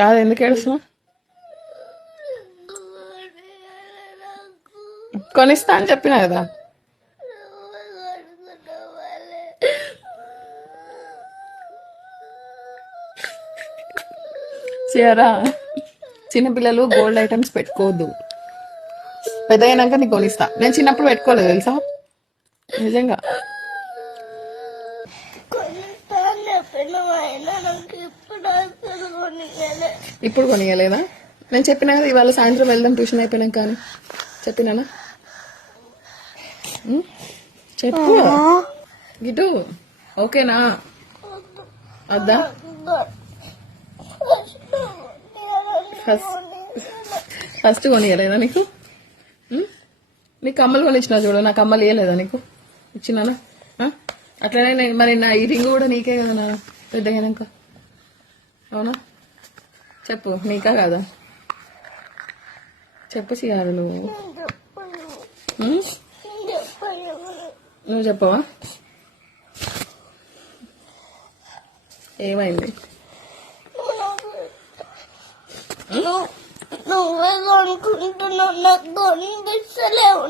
కాదు, ఎందుకు ఏడుస్తున్నావు? కొనిస్తా అని చెప్పినా కదా. చేయరా, చిన్నపిల్లలు గోల్డ్ ఐటమ్స్ పెట్టుకోవద్దు. పెద్ద అయినాక నీకు కొనిస్తా. నేను చిన్నప్పుడు పెట్టుకోలేదు తెలుసా, నిజంగా. ఇప్పుడు కొనియలేదా? నేను చెప్పినా కదా ఇవాళ సాయంత్రం వెళ్దాం ట్యూషన్ అయిపోయినాక అని చెప్పినానా? చెప్పు గిటు, ఓకేనా? వద్దా? ఫస్ట్ కొనియలేదా నీకు? నీకు కమ్మలు కొనిచ్చిన చూడు, నా కమ్మలు ఇవ్వలేదా నీకు? ఇచ్చినానా? అట్లనే మరి నా ఈ రింగ్ కూడా నీకే కదా నా పెద్దగానాక. అవునా? చెప్పు, నీకా కాదా? చెప్పు సియారు, నువ్వు చెప్పవా? ఏమైంది? నువ్వే కొనుక్కుంటున్నావు, నాకు కొనిపిస్తలేవు.